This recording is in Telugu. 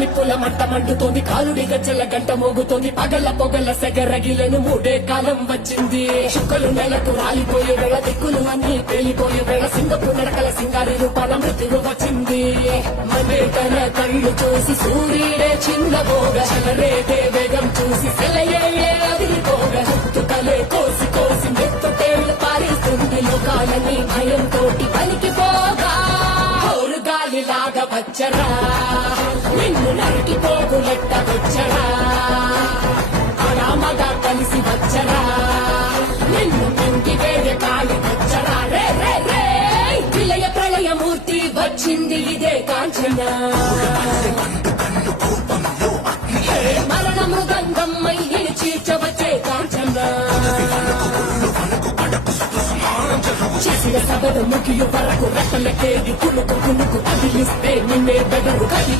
నిప్పుల మంట మండుతోంది, కాలుడి గజ్జల గంట మోగుతోంది, పగల పొగల సెగరగిలను మూడే కాలం వచ్చింది. చుక్కలు నెలకు రాలిపోయే వేళ, దిక్కులు అన్ని పేలిపోయే వేళ, సింగపు నడకల సింగారి రూపాల మృత్యువు వచ్చింది. మనే తన కళ్ళు చూసి సూర్యుడే చిన్నబోగ, చలరేగే వేగం చూసి సెలయేళ్ళే అదిరిపోగా, చుట్టుకలే కోసి కోసి మెత్తేళ్లు పారేస్తుంది. లోకాలని భయం తోటి పలికిపోగా, గాలిలాగా వచ్చరా నిన్ను నరికి పోగులెట్ట వచ్చరా, అరామగా కలిసి వచ్చరా నిన్ను మింగి వేరే కాలి వచ్చరా. రే రే రే విలయ ప్రళయమూర్తి వచ్చింది ఇదే కాంచన, మరణ మృదంగమ్మై చీర్చవచ్చే కాంచన. చేసిన సభను ముగియు వరకు రెక్కలకేది కులుకు కులుకు అదిలిస్తే నిన్నే బెదరు కది.